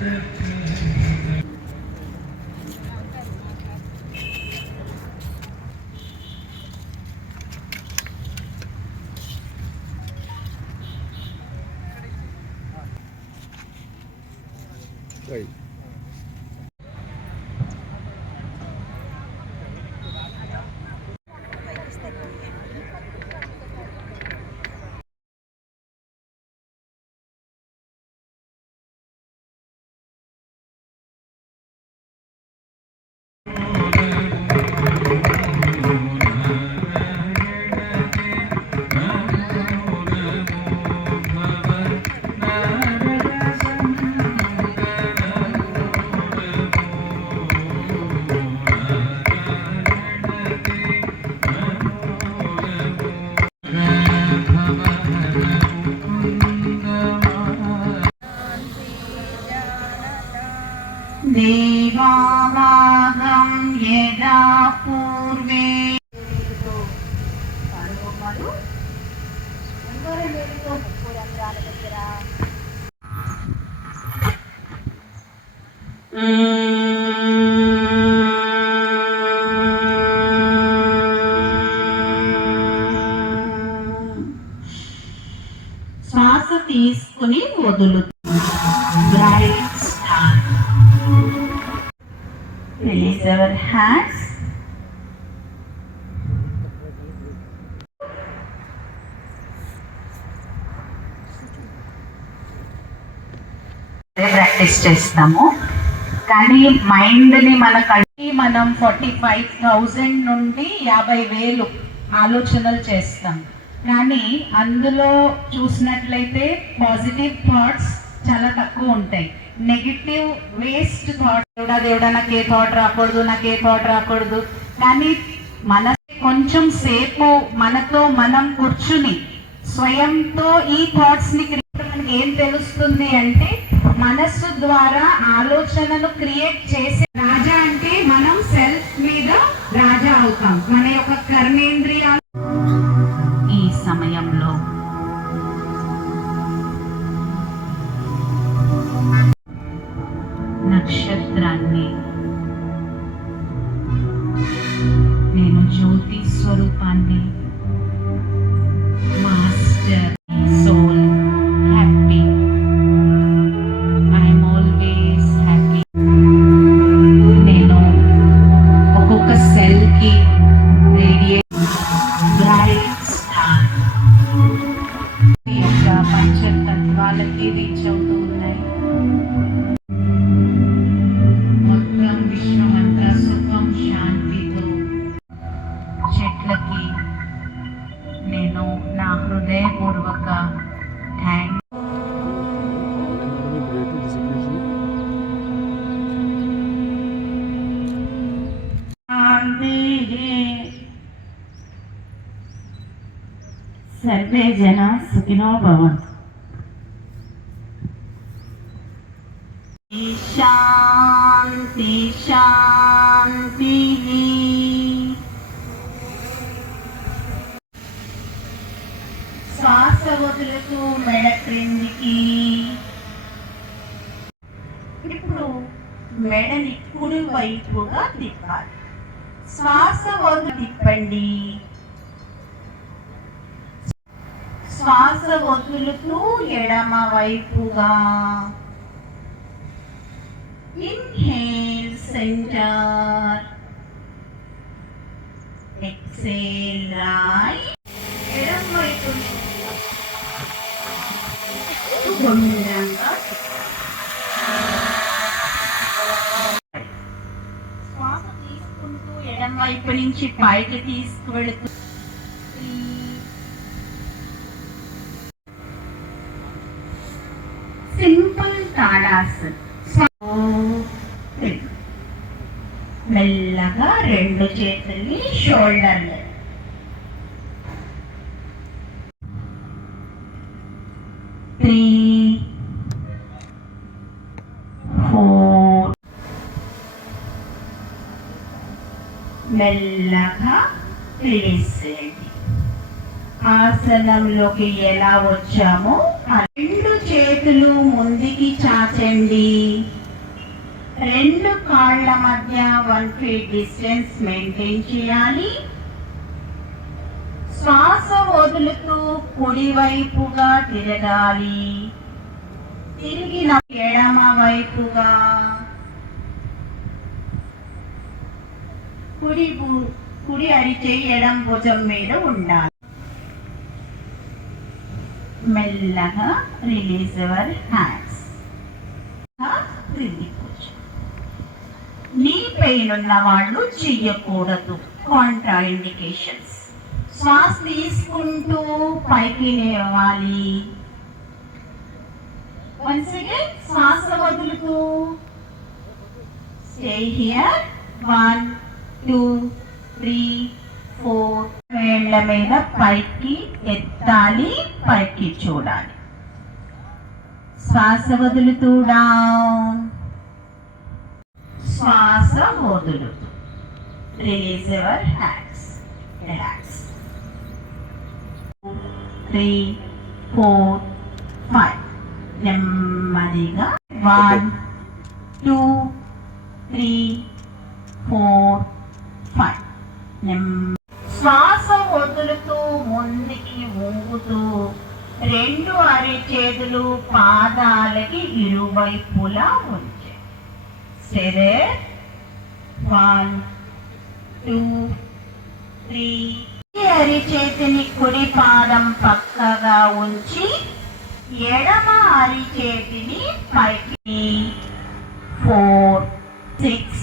Right. దేవావాగం యదా పూర్వే శ్వాస తీసుకుని వదులు. Bright star. Release our hands. Practice చేస్తాము కానీ మైండ్ని మనం 45,000 నుండి 50,000 ఆలోచనలు చేస్తాం. కానీ అందులో చూసినట్లయితే పాజిటివ్ థాట్స్ చాలా తక్కువ ఉంటాయి. నెగిటివ్ వేస్ట్ థాట్, దేవుడా నాకు ఏ థాట్ రాకూడదు. కానీ మన కొంచెం సేపు మనతో మనం కూర్చుని స్వయంతో ఈ థాట్స్ ని మనకి ఏం తెలుస్తుంది అంటే మనస్సు ద్వారా ఆలోచనను క్రియేట్ చేసే రాజా అంటే మనం సెల్ఫ్ మీద రాజా అవుతాం. మన యొక్క కర్మేంద్రియాలు ఈ సమయంలో నక్షత్రాన్ని నేను జ్యోతి స్వరూపాన్ని master soul happy I'm always happy. నేను ఒక్కొక్క సెల్ కి రేడియేట్ బ్రైట్ స్టార్ యొక్క పంచతత్వాలకి రీచ్ అవుతూ ఉన్నాయి. విశ్వమంతా సుఖం శాంతితో చెట్లకి నేను నా హృదయపూర్వక థ్యాంక్స్. సర్వే జన సుఖినో భవంతు. శాంతి శాంతి. శ్వాస వదులుతూ మెడ క్రిందికి. ఇప్పుడు మెడని కుడి వైపుగా తిప్పాలి. శ్వాస వదులు తిప్పండి. శ్వాస వదులుతూ ఎడమ వైపుగా. Inhale center, exhale right. ఎడమ వైపు గుండ్రంగా శ్వాస తీసుకుంటూ ఎడమ వైపు నుంచి పైకి తీసుకువెళుతూ సింపుల్ తాడాసన్. మెల్లగా రెండు చేతుల్ని షోల్డర్ 3 4 మెల్లగా రిలీజ్ చేయండి. ఆసనంలోకి ఎలా వచ్చామో రెండు చేతులు ముందుకి చాచండి. రెండు కాళ్ళ మధ్య 1 feet డిస్టెన్స్ మెయింటైన్ చేయాలి. శ్వాస వదులుతూ కుడివైపుగా తిరగాలి. తిరిగిన ఎడమ వైపుగా కుడి అరిచే ఎడం భుజం మీద ఉండాలి. మెల్లగా release your hands. Knee pain ఉన్న వాళ్ళు చెయ్యకూడదు. Contra indications. శ్వాస తీసుకుంటూ పైకి లేవాలి. వన్స్ అగైన్ శ్వాస వదులుతూ స్టే హియర్. 1 2 3 4. వేళ్ళ మీద పైకి ఎత్తాలి, పైకి చూడాలి. శ్వాస వదులుతూ డౌన్. శ్వాస వదులుతూ రిలీజ్ యువర్ హ్యాండ్స్. రిలాక్స్. 3 4 5. నెమ్మదిగా 1 2 3 4 5. శ్వాస వదులుతూ ముందుకి ఊగుతూ రెండు అరిచేతులు పాదాలకి ఇరువైపులా ఉంచే. సరే. 1 2 3. అరిచేతిని కుడి పాదం పక్కగా ఉంచి ఎడమ అరిచేతిని పైకి. 4 6.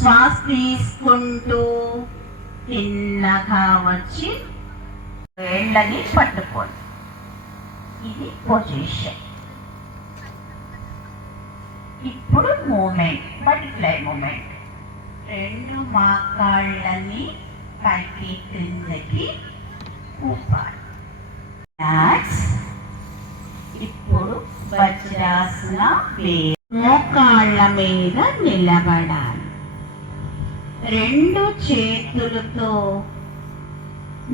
శ్వాస తీసుకుంటూ తిన్నగా వచ్చి వేళ్ళని పట్టుకోండి. ఇది పొజిషన్. ఇప్పుడు మూమెంట్, బటర్ఫ్లై మూమెంట్. రెండు మోకాళ్ళని పైకి క్రిందకి ఊపాలి. ఇప్పుడు వజ్రాసన. మోకాళ్ళ మీద నిలబడాలి. రెండు చేతులతో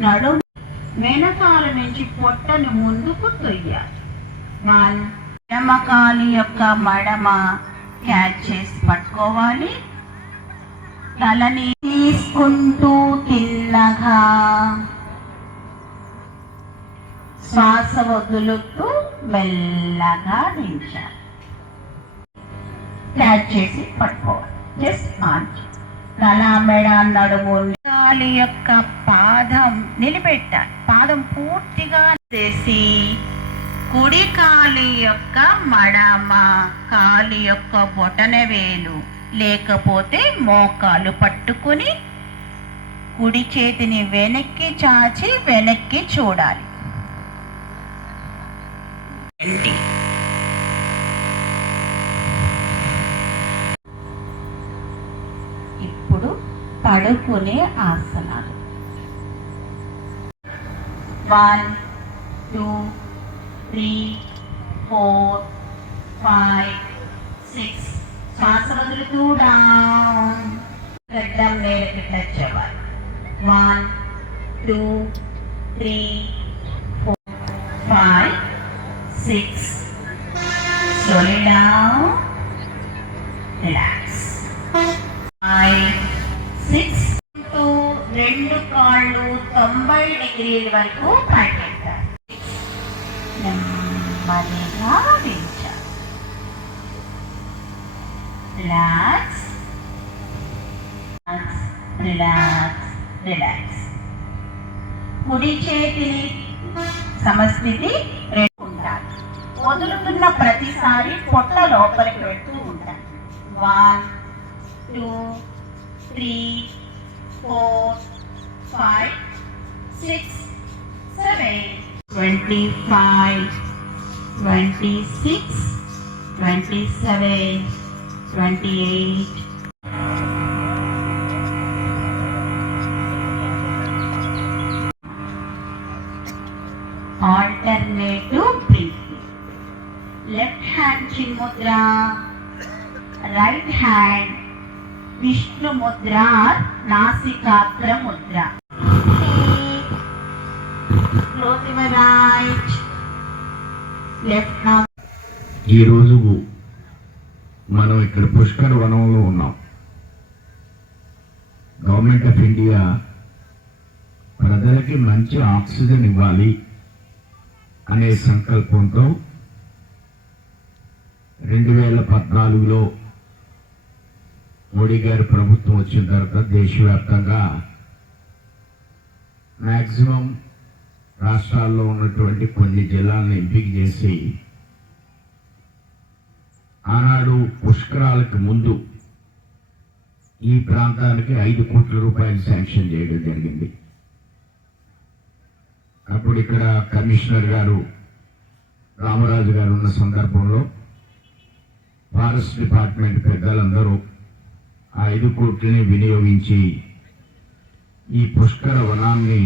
నడుము వెనకాల నుంచి పొట్టను ముందుకు తొయ్యాలి. ఎడమకాలి యొక్క మడమ క్యాచ్ చేసి పట్టుకోవాలి. తలని తీసుకుంటూ తిన్నగా శ్వాస వదులుతూ మెల్లగా దించాలి. క్యాచ్ చేసి పట్టుకోవాలి. Just on. తల, మెడ, నడుము. కాలి యొక్క పాదం నిలబెట్టాలి. పాదం పూర్తిగా చేసి కుడి కాలి యొక్క మడమ, కాలి యొక్క బొటన వేలు లేకపోతే మోకాలు పట్టుకుని కుడి చేతిని వెనక్కి చాచి వెనక్కి చూడాలి. ఇప్పుడు పడుకునే ఆసనాలు. 1 2 3 4 5 6. శ్వాస వదులుతూ డౌన్. గడ్డం నేలకి టచ్ అవ్వాలి. 1 2 3 4 5 6. Slowly down. Relax. 5 6. రెండు కాళ్ళు 90 డిగ్రీల వరకు పైకెత్తాలి. నెమ్మదిగా దించాలి. రిలాక్స్. రిలాక్స్. రిలాక్స్. కుడి చేతిని సమస్థితి ఉండాలి. వదులుతున్న ప్రతిసారి పొట్ట లోపలికి వెళ్తూ ఉంటాను. 1 2 3 4 5 6 7 25 26 27 28. Alternative breathing. Left hand chin mudra, right hand Vishnu mudra, Nasikakra mudra. close your right. Left now. ఈరోజు మనం ఇక్కడ పుష్కర్ వనంలో ఉన్నాం. గవర్నమెంట్ ఆఫ్ ఇండియా ప్రజలకి మంచి ఆక్సిజన్ ఇవ్వాలి అనే సంకల్పంతో 2014లో మోడీ గారి ప్రభుత్వం వచ్చిన తర్వాత దేశవ్యాప్తంగా మ్యాక్సిమం రాష్ట్రాల్లో ఉన్నటువంటి కొన్ని జిల్లాలను ఎంపిక చేసి ఆనాడు పుష్కరాలకు ముందు ఈ ప్రాంతానికి 5 కోట్ల రూపాయలు శాంక్షన్ చేయడం జరిగింది. అప్పుడు ఇక్కడ కమిషనర్ గారు రామరాజు గారు ఉన్న సందర్భంలో ఫారెస్ట్ డిపార్ట్మెంట్ పెద్దలందరూ 5 కోట్లని వినియోగించి ఈ పుష్కర వనాన్ని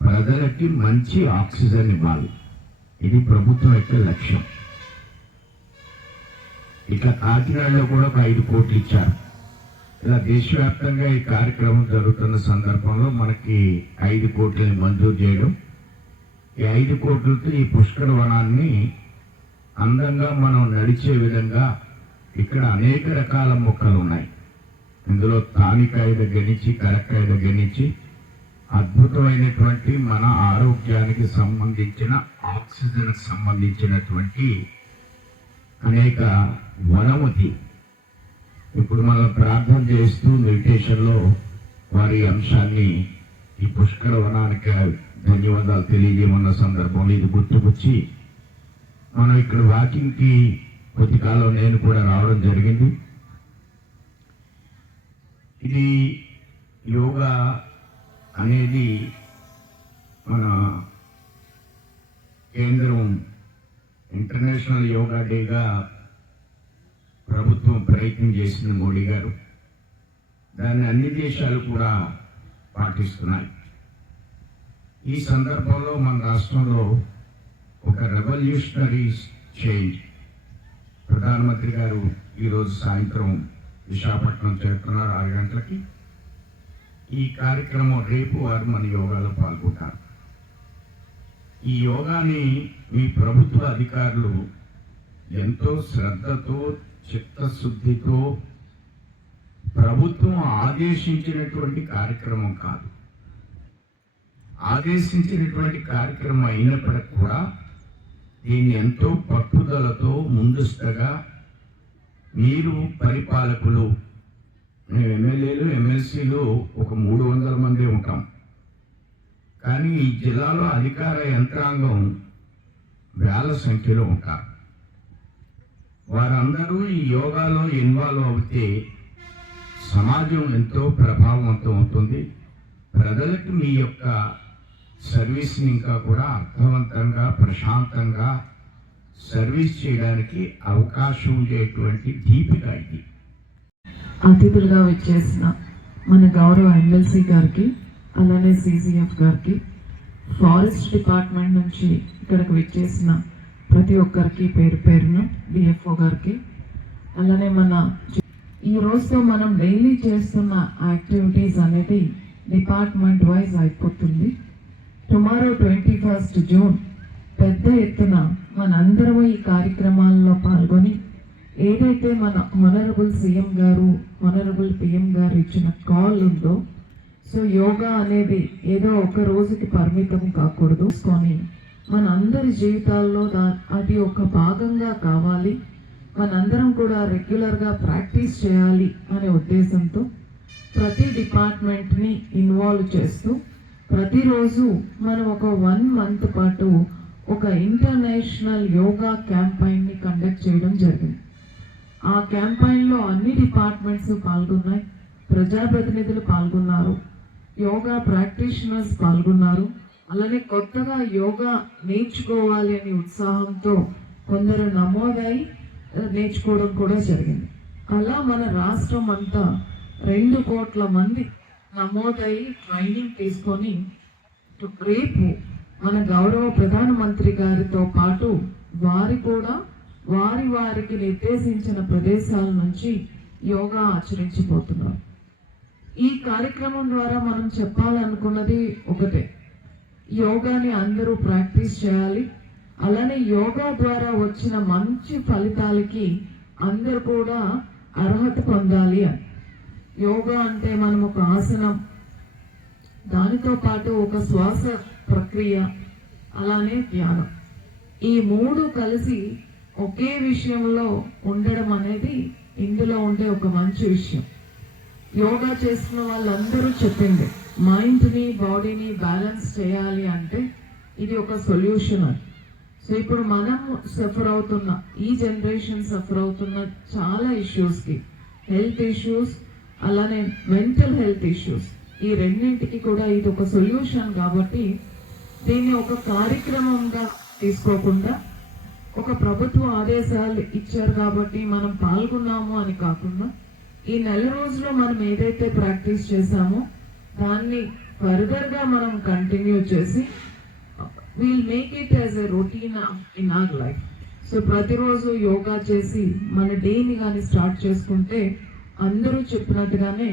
ప్రజలకి మంచి ఆక్సిజన్ ఇవ్వాలి. ఇది ప్రభుత్వం యొక్క లక్ష్యం. ఇక కాకినాడలో కూడా ఒక 5 కోట్లు ఇచ్చారు. ఇలా దేశవ్యాప్తంగా ఈ కార్యక్రమం జరుగుతున్న సందర్భంలో మనకి 5 కోట్లని మంజూరు చేయడం, ఈ 5 కోట్లతో ఈ పుష్కర వనాన్ని అందంగా మనం నడిచే విధంగా ఇక్కడ అనేక రకాల మొక్కలు ఉన్నాయి. ఇందులో తానికాయ దగ్గర నుంచి కరక్కాయ దగ్గర నుంచి అద్భుతమైనటువంటి మన ఆరోగ్యానికి సంబంధించిన ఆక్సిజన్కి సంబంధించినటువంటి అనేక వనమతి. ఇప్పుడు మనం ప్రార్థన చేస్తూ మెడిటేషన్లో వారి అంశాన్ని ఈ పుష్కర వనానికి ధన్యవాదాలు తెలియజేయమన్న సందర్భంలో ఇది గుర్తుకొచ్చి మనం ఇక్కడ వాకింగ్కి కొద్ది కాలం నేను కూడా రావడం జరిగింది. ఇది యోగా అనేది మన కేంద్రం ఇంటర్నేషనల్ యోగా డేగా ప్రభుత్వం ప్రయత్నం చేసింది మోడీ గారు. దాన్ని అన్ని దేశాలు కూడా పాటిస్తున్నాయి. ఈ సందర్భంలో మన రాష్ట్రంలో ఒక రెవల్యూషనరీ చేంజ్ ప్రధానమంత్రి గారు ఈరోజు సాయంత్రం విశాఖపట్నం చేరుతున్నారు 6 గంటలకి. ఈ కార్యక్రమం రేపు వారు మన యోగాలో పాల్గొంటారు. ఈ యోగాని మీ ప్రభుత్వ అధికారులు ఎంతో శ్రద్ధతో చిత్తశుద్ధితో ప్రభుత్వం ఆదేశించినటువంటి కార్యక్రమం కాదు, ఆదేశించినటువంటి కార్యక్రమం అయినప్పటికీ కూడా దీన్ని ఎంతో పట్టుదలతో ముందస్తుగా మీరు పరిపాలకులు, మేము ఎమ్మెల్యేలు ఎమ్మెల్సీలు ఒక 300 మంది ఉంటాం. కానీ ఈ జిల్లాలో అధికార యంత్రాంగం వేల సంఖ్యలో ఉంటారు. వారందరూ ఈ యోగాలో ఇన్వాల్వ్ అవుతే సమాజం ఎంతో ప్రభావవంతం అవుతుంది. ప్రజలకు మీ యొక్క సర్వీస్ని ఇంకా కూడా అర్థవంతంగా ప్రశాంతంగా సర్వీస్ చేయడానికి అవకాశం ఉండేటువంటి దీపిక ఇది. అతిథులుగా వచ్చేసిన మన గౌరవ ఎమ్మెల్సీ గారికి, అలానే CCF గారికి, ఫారెస్ట్ డిపార్ట్మెంట్ నుంచి ఇక్కడికి వచ్చేసిన ప్రతి ఒక్కరికి పేరు పేరున DFO గారికి, అలానే మన ఈ రోజుతో మనం డైలీ చేస్తున్న యాక్టివిటీస్ అనేది డిపార్ట్మెంట్ వైజ్ అయిపోతుంది. టుమారో 21 జూన్ పెద్ద ఎత్తున మనందరం ఈ కార్యక్రమాల్లో పాల్గొని ఏదైతే మన ఆనరబుల్ CM గారు, ఆనరబుల్ PM గారు ఇచ్చిన కాల్ ఉందో, సో యోగా అనేది ఏదో ఒక రోజుకి పరిమితం కాకూడదు, కొని మన అందరి జీవితాల్లో అది ఒక భాగంగా కావాలి, మనందరం కూడా రెగ్యులర్గా ప్రాక్టీస్ చేయాలి అనే ఉద్దేశంతో ప్రతి డిపార్ట్మెంట్ని ఇన్వాల్వ్ చేస్తూ ప్రతిరోజు మనం ఒక 1 మంత్ పాటు ఒక ఇంటర్నేషనల్ యోగా క్యాంపైన్ని కండక్ట్ చేయడం జరిగింది. ఆ క్యాంపైన్లో అన్ని డిపార్ట్మెంట్స్ పాల్గొన్నాయి, ప్రజాప్రతినిధులు పాల్గొన్నారు, యోగా ప్రాక్టీషనర్స్ పాల్గొన్నారు. అలానే కొత్తగా యోగా నేర్చుకోవాలి అనే ఉత్సాహంతో కొందరు నమోదై నేర్చుకోవడం కూడా జరిగింది. అలా మన రాష్ట్రం అంతా 2 కోట్ల మంది నమోదై ట్రైనింగ్ తీసుకొని రేపు మన గౌరవ ప్రధానమంత్రి గారితో పాటు వారి కూడా వారికి నిర్దేశించిన ప్రదేశాల నుంచి యోగా ఆచరించబోతున్నారు. ఈ కార్యక్రమం ద్వారా మనం చెప్పాలనుకున్నది ఒకటే, యోగాని అందరూ ప్రాక్టీస్ చేయాలి. అలానే యోగా ద్వారా వచ్చిన మంచి ఫలితాలకి అందరూ కూడా అర్హత పొందాలి అని. యోగా అంటే మనం ఒక ఆసనం, దానితో పాటు ఒక శ్వాస ప్రక్రియ, అలానే ధ్యానం, ఈ మూడు కలిసి ఒకే విషయంలో ఉండడం అనేది ఇందులో ఉండే ఒక మంచి విషయం. యోగా చేస్తున్న వాళ్ళందరూ చెప్పింది మైండ్ని బాడీని బ్యాలెన్స్ చేయాలి అంటే ఇది ఒక సొల్యూషన్ అని. సో ఇప్పుడు మనం సఫర్ అవుతున్న, ఈ జనరేషన్ సఫర్ అవుతున్న చాలా ఇష్యూస్కి, హెల్త్ ఇష్యూస్ అలానే మెంటల్ హెల్త్ ఇష్యూస్, ఈ రెండింటికి కూడా ఇది ఒక సొల్యూషన్. కాబట్టి దీన్ని ఒక కార్యక్రమంగా తీసుకోకుండా, ఒక ప్రభుత్వ ఆదేశాలు ఇచ్చారు కాబట్టి మనం పాల్గొన్నాము అని కాకుండా, ఈ నెల రోజులో మనం ఏదైతే ప్రాక్టీస్ చేశామో దాన్ని ఫర్దర్గా మనం కంటిన్యూ చేసి we'll make it as a routine in our life. So ప్రతిరోజు యోగా చేసి మన డేని కానీ స్టార్ట్ చేసుకుంటే అందరూ చెప్పినట్టుగానే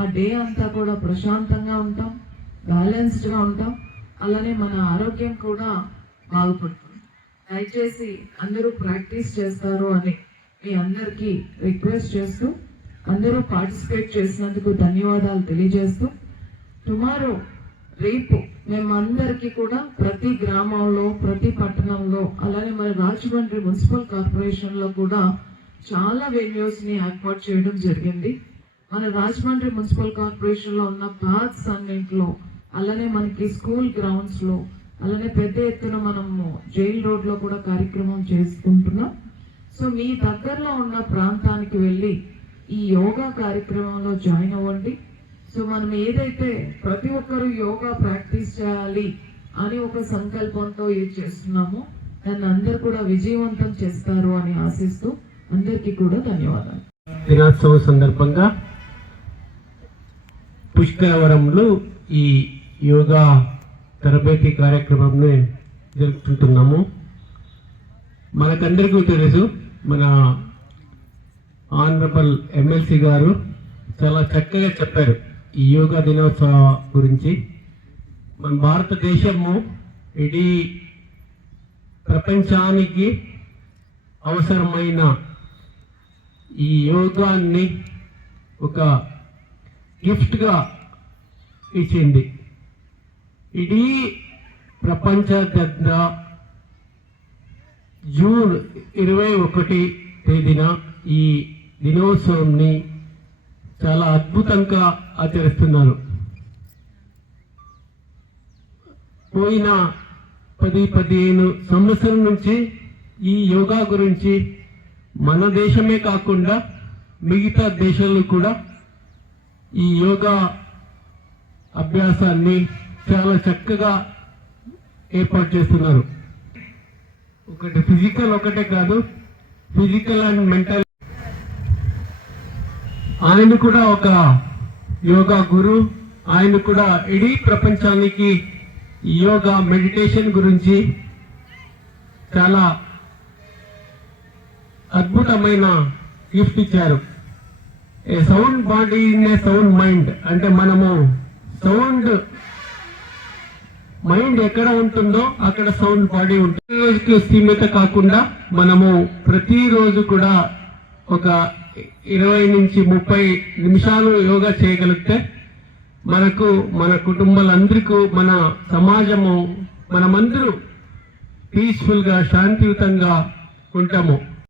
ఆ డే అంతా కూడా ప్రశాంతంగా ఉంటాం, బ్యాలెన్స్డ్గా ఉంటాం, అలానే మన ఆరోగ్యం కూడా బాగుపడుతుంది. దయచేసి అందరూ ప్రాక్టీస్ చేస్తారు అని మీ అందరికీ రిక్వెస్ట్ చేస్తూ, అందరూ పార్టిసిపేట్ చేసినందుకు ధన్యవాదాలు తెలియజేస్తూ, టుమారో రేపు మేమందరికీ కూడా ప్రతి గ్రామంలో, ప్రతి పట్టణంలో, అలానే మన రాజమండ్రి మున్సిపల్ కార్పొరేషన్లో కూడా చాలా వెన్యూస్ని ఏర్పాటు చేయడం జరిగింది. మన రాజమండ్రి మున్సిపల్ కార్పొరేషన్లో ఉన్న పార్క్స్ అన్నింటిలో, అలానే మనకి స్కూల్ గ్రౌండ్స్లో, అలానే పెద్ద ఎత్తున మనము జైల్ రోడ్లో కూడా కార్యక్రమం చేసుకుంటున్నాం. సో మీ దగ్గరలో ఉన్న ప్రాంతానికి వెళ్ళి ఈ యోగా కార్యక్రమంలో జాయిన్ అవ్వండి. సో మనం ఏదైతే ప్రతి ఒక్కరూ యోగా ప్రాక్టీస్ చేయాలి అని ఒక సంకల్పంతో ఏది చేస్తున్నామో దాన్ని అందరూ కూడా విజయవంతం చేస్తారు అని ఆశిస్తూ అందరికీ కూడా ధన్యవాదాలు. దినోత్సవం సందర్భంగా పుష్కరవరంలో ఈ యోగా తరబేతి కార్యక్రమంని జరుపుకుంటున్నాము. మనకందరికీ తెలుసు, మన ఆనరబుల్ ఎమ్మెల్సీ గారు చాలా చక్కగా చెప్పారు ఈ యోగా దినోత్సవం గురించి. మన భారతదేశము ఇడీ ప్రపంచానికి అవసరమైన ఈ యోగాన్ని ఒక గిఫ్ట్గా ఇచ్చింది. ఇడీ ప్రపంచవ్యాప్తంగా జూన్ 21 తేదీన ఈ దినోత్సవంని చాలా అద్భుతంగా ఆచరిస్తున్నారు. పోయిన 10-15 సంవత్సరం నుంచి ఈ యోగా గురించి మన దేశమే కాకుండా మిగతా దేశాల్లో కూడా ఈ యోగా అభ్యాసాన్ని చాలా చక్కగా ఏర్పాటు చేస్తున్నారు. ఒకటి ఫిజికల్ ఒకటే కాదు, ఫిజికల్ అండ్ మెంటల్. ఆయన కూడా ఒక యోగా గురు. ఆయన కూడా ఇడీ ప్రపంచానికి యోగా మెడిటేషన్ గురించి చాలా అద్భుతమైన గిఫ్ట్ ఇచ్చారు. A sound body in a sound mind అంటే మనము సౌండ్ మైండ్ ఎక్కడ ఉంటుందో అక్కడ సౌండ్ బాడీ ఉంటుంది. రోజుకి సీమిత కాకుండా మనము ప్రతిరోజు కూడా ఒక 20 నుంచి 30 నిమిషాలు యోగా చేయగలిగితే మనకు, మన కుటుంబాలందరికీ, మన సమాజము, మనమందరూ పీస్ఫుల్గా శాంతియుతంగా ఉంటాము.